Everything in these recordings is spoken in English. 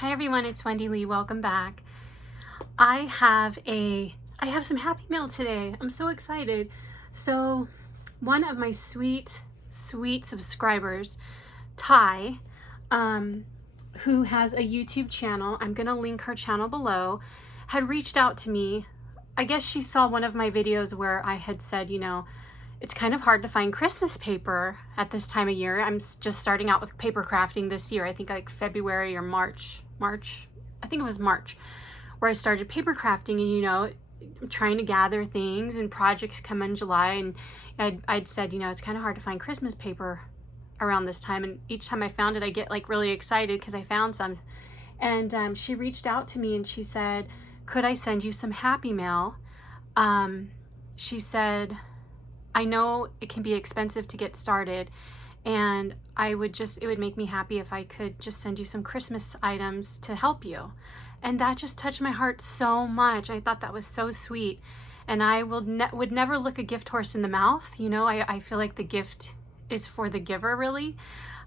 Hi everyone, it's Wendy Lee. Welcome back. I have some happy mail today. I'm so excited. So one of my sweet subscribers, Ty, who has a YouTube channel, I'm gonna link her channel below, had reached out to me. I guess she saw one of my videos where I had said, you know, it's kind of hard to find Christmas paper at this time of year. I'm just starting out with paper crafting this year. I think like February or March. I think it was March where I started paper crafting, and you know, I'm trying to gather things, and projects come in July, and I'd said, you know, it's kind of hard to find Christmas paper around this time, and each time I found it I get like really excited because I found some. And she reached out to me and she said, could I send you some happy mail? She said, I know it can be expensive to get started, and it would make me happy if I could just send you some Christmas items to help you. And that just touched my heart so much. I thought that was so sweet. And I would never look a gift horse in the mouth. You know, I feel like the gift is for the giver, really.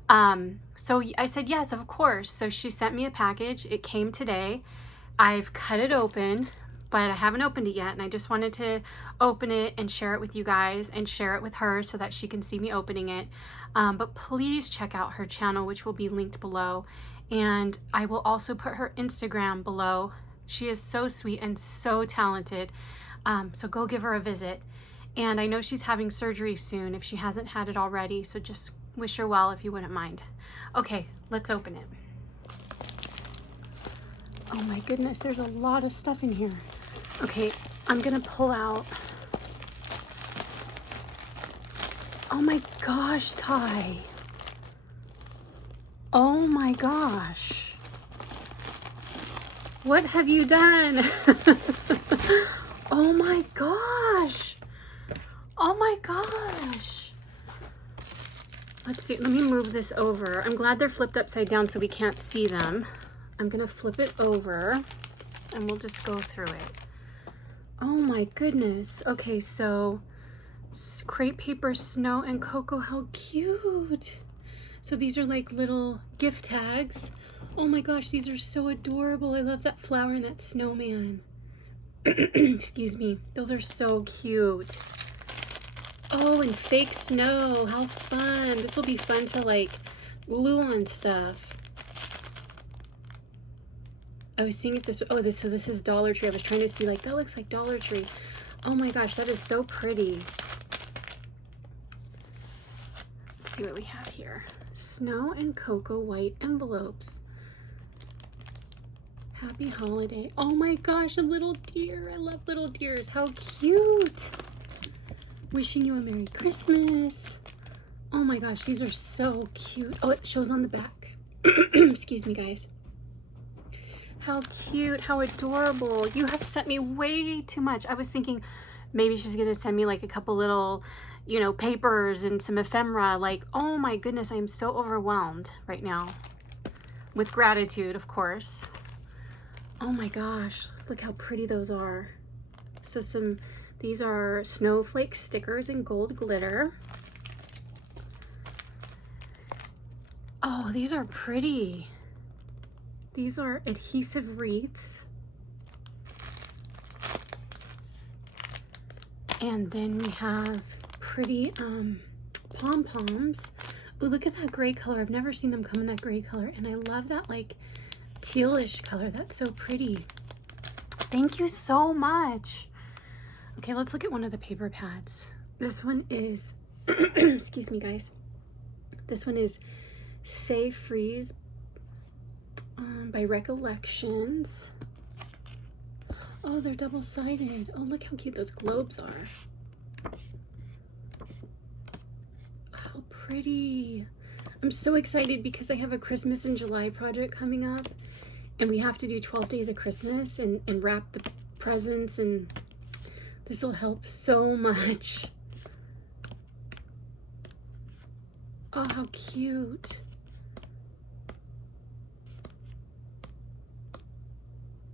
So I said, yes, of course. So she sent me a package. It came today. I've cut it open, but I haven't opened it yet, and I just wanted to open it and share it with you guys and share it with her so that she can see me opening it. But please check out her channel, which will be linked below, and I will also put her Instagram below. She is so sweet and so talented, so go give her a visit. And I know she's having surgery soon if she hasn't had it already, so just wish her well if you wouldn't mind. Okay, let's open it. Oh my goodness, there's a lot of stuff in here. Okay, I'm gonna pull out. Oh my gosh, Ty. Oh my gosh. What have you done? Oh my gosh. Oh my gosh. Let's see, let me move this over. I'm glad they're flipped upside down so we can't see them. I'm gonna flip it over and we'll just go through it. Oh my goodness. Okay, so crepe paper, snow and cocoa. How cute. So these are like little gift tags. Oh my gosh, these are so adorable. I love that flower and that snowman. Excuse me. Those are so cute. Oh, and fake snow. How fun. This will be fun to like glue on stuff. I was seeing if this, oh, this is Dollar Tree. I was trying to see, like, that looks like Dollar Tree. Oh my gosh, that is so pretty. Let's see what we have here. Snow and cocoa white envelopes. Happy holiday. Oh my gosh, a little deer. I love little deers. How cute. Wishing you a Merry Christmas. Oh my gosh, these are so cute. Oh, it shows on the back. Excuse me, guys. How cute, how adorable. You have sent me way too much. I was thinking maybe she's gonna send me like a couple little, you know, papers and some ephemera. Like, oh my goodness, I am so overwhelmed right now. With gratitude, of course. Oh my gosh, look how pretty those are. So these are snowflake stickers and gold glitter. Oh, these are pretty. These are adhesive wreaths. And then we have pretty pom-poms. Oh, look at that gray color. I've never seen them come in that gray color. And I love that like tealish color. That's so pretty. Thank you so much. Okay, let's look at one of the paper pads. This one is, excuse me guys. This one is Say Freeze by Recollections. Oh, they're double-sided. Oh, look how cute those globes are. How pretty. I'm so excited because I have a Christmas in July project coming up, and we have to do 12 days of Christmas and wrap the presents, and this will help so much. Oh, how cute.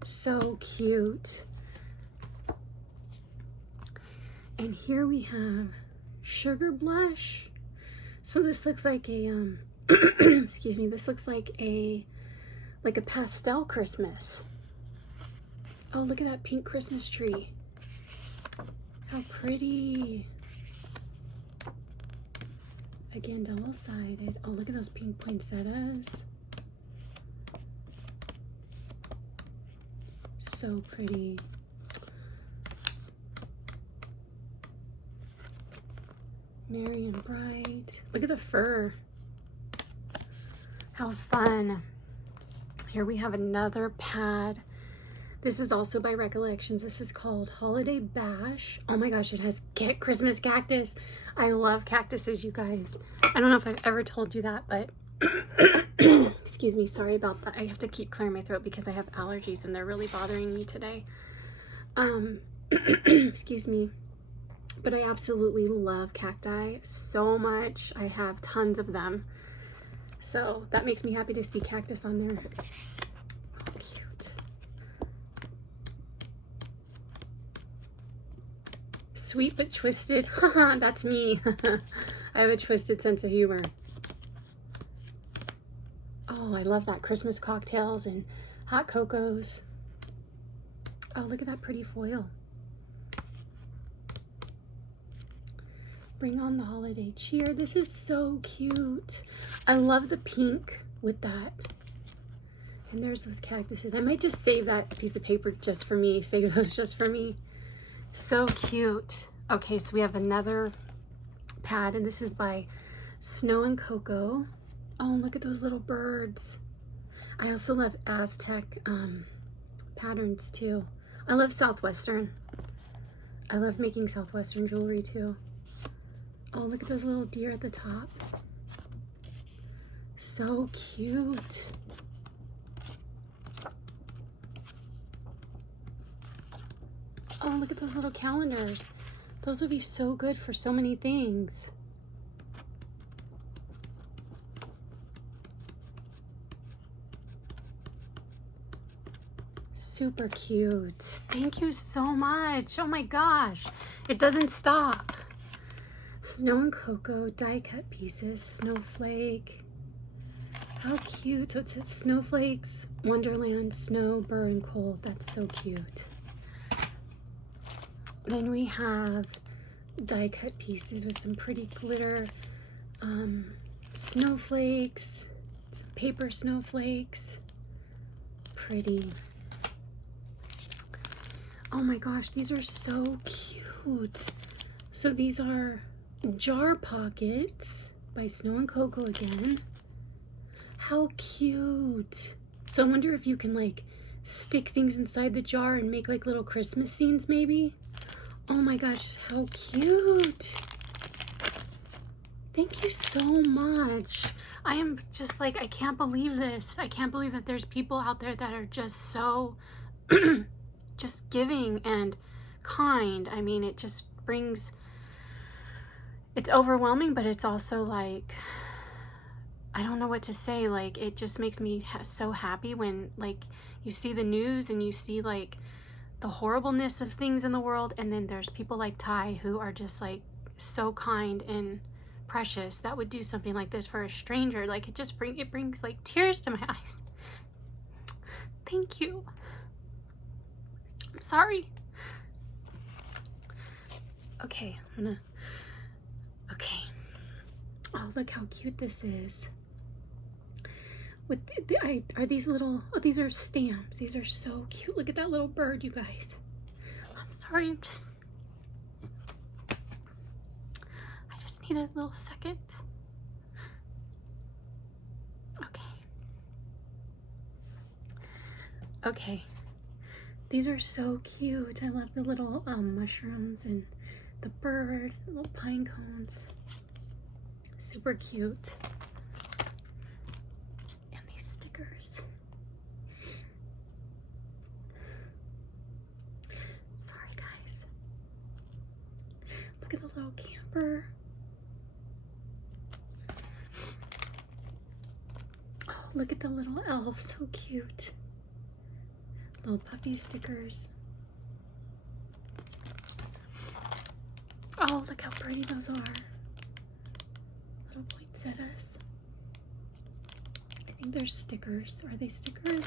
So cute. And here we have sugar blush. So this looks like a excuse me, this looks like like a pastel Christmas. Oh, look at that pink Christmas tree. How pretty. Again, double-sided. Oh, look at those pink poinsettias. So pretty. Merry and bright. Look at the fur. How fun. Here we have another pad. This is also by Recollections. This is called Holiday Bash. Oh my gosh, it has Christmas cactus. I love cactuses, you guys. I don't know if I've ever told you that, but excuse me, sorry about that. I have to keep clearing my throat because I have allergies and they're really bothering me today. Excuse me. But I absolutely love cacti so much. I have tons of them. So that makes me happy to see cactus on there. Oh, cute. Sweet but twisted. Haha, that's me. I have a twisted sense of humor. Oh, I love that. Christmas cocktails and hot cocos. Oh, look at that pretty foil. Bring on the holiday cheer. This is so cute. I love the pink with that. And there's those cactuses. I might just save that piece of paper just for me. Save those just for me. So cute. Okay, so we have another pad, and this is by Snow and Cocoa. Oh, look at those little birds. I also love Aztec patterns too. I love Southwestern. I love making Southwestern jewelry too. Oh, look at those little deer at the top. So cute. Oh, look at those little calendars. Those would be so good for so many things. Super cute. Thank you so much. Oh my gosh. It doesn't stop. Snow and Cocoa die cut pieces. Snowflake. How cute. So it's snowflakes, Wonderland, snow, burr, and cold. That's so cute. Then we have die cut pieces with some pretty glitter snowflakes, some paper snowflakes. Pretty. Oh my gosh, these are so cute. So these are jar pockets by Snow and Cocoa again. How cute. So I wonder if you can like stick things inside the jar and make like little Christmas scenes maybe. Oh my gosh, how cute. Thank you so much. I am just like, I can't believe this. I can't believe that there's people out there that are just so just giving and kind. I mean, it just brings, it's overwhelming, but it's also like, I don't know what to say. Like, it just makes me so happy when like you see the news and you see like the horribleness of things in the world, and then there's people like Ty who are just like so kind and precious that would do something like this for a stranger. Like, it brings like tears to my eyes. Thank you. I'm sorry. Okay, okay. Oh, look how cute this is. With are these little, oh, these are stamps. These are so cute. Look at that little bird, you guys. I'm sorry, I just need a little second. Okay. These are so cute. I love the little mushrooms and the bird, little pine cones. Super cute. And these stickers. Sorry, guys. Look at the little camper. Oh, look at the little elf. So cute. Little puppy stickers. Oh, look how pretty those are. Little poinsettias. think they're stickers. Are they stickers?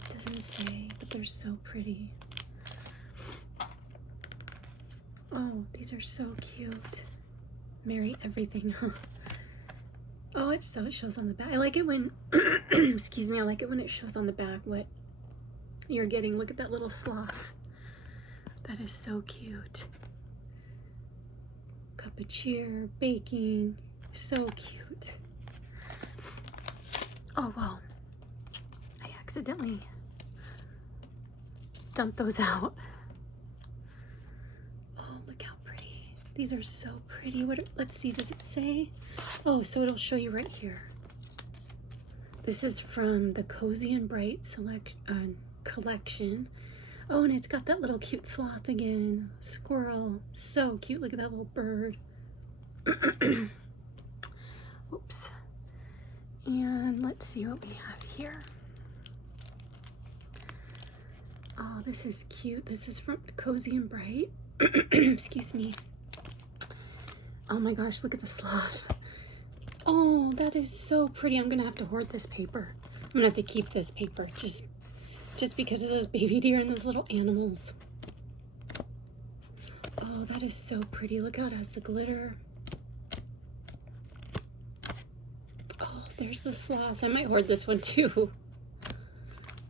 It doesn't say, but they're so pretty. Oh, these are so cute. Marry everything. Oh, it shows on the back. I like it when, excuse me, I like it when it shows on the back what you're getting. Look at that little sloth. That is so cute. Cup of cheer, baking, so cute. Oh, wow. I accidentally dumped those out. Oh, look how pretty. These are so pretty. Let's see, does it say? Oh, so it'll show you right here. This is from the Cozy and Bright collection. Oh, and it's got that little cute sloth again. Squirrel. So cute. Look at that little bird. Oops. And let's see what we have here. Oh, this is cute. This is from Cozy and Bright. Excuse me. Oh my gosh, look at the sloth. Oh, that is so pretty. I'm gonna have to hoard this paper. I'm gonna have to keep this paper just because of those baby deer and those little animals. Oh, that is so pretty. Look how it has the glitter. Oh, there's the sloths. I might hoard this one too.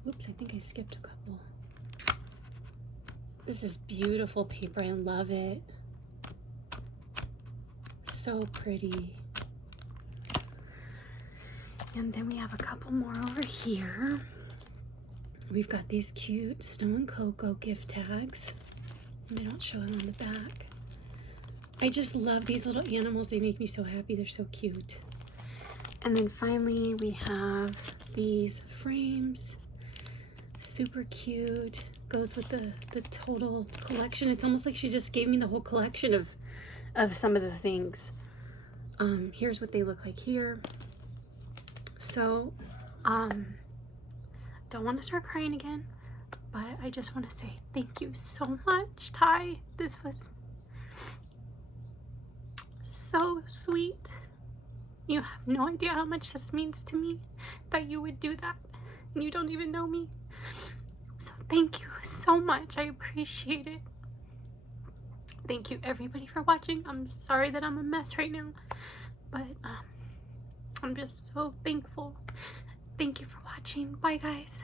Oops, I think I skipped a couple. This is beautiful paper. I love it. So pretty. And then we have a couple more over here. We've got these cute Snow and Cocoa gift tags. They don't show them on the back. I just love these little animals. They make me so happy. They're so cute. And then finally we have these frames. Super cute. Goes with the total collection. It's almost like she just gave me the whole collection of some of the things. Here's what they look like here. So, don't want to start crying again, but I just want to say thank you so much, Ty. This was so sweet. You have no idea how much this means to me that you would do that, and you don't even know me. So thank you so much. I appreciate it. Thank you everybody for watching. I'm sorry that I'm a mess right now, but I'm just so thankful. Thank you for watching. Bye guys.